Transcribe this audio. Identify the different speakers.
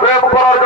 Speaker 1: প্রেম করার